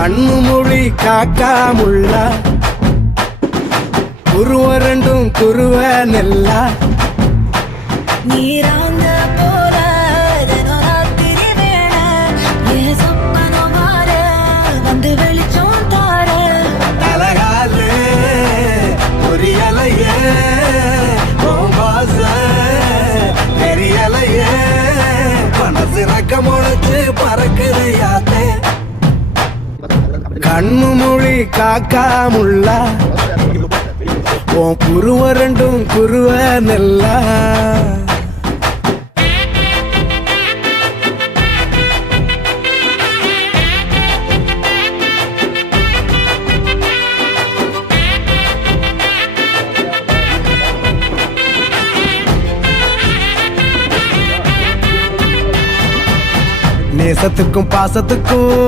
கண்ணு மொழி காக்காமுள்ள குருவரண்டும் குருவ நெல்லா நீராங்க போல ராத்திரி வேள ஏ சொப்பனம் வார வந்து வெளிச்சம் தார அழகாலே புரியலையே பாச தெரியலையே மனசு ரக்க முளைச்சு பறக்குதையாத்தே கண்ணு மொழி காக்காமுள்ள உன் குருவ ரெண்டும் குருவ நெல்லா நேசத்துக்கும் பாசத்துக்கும்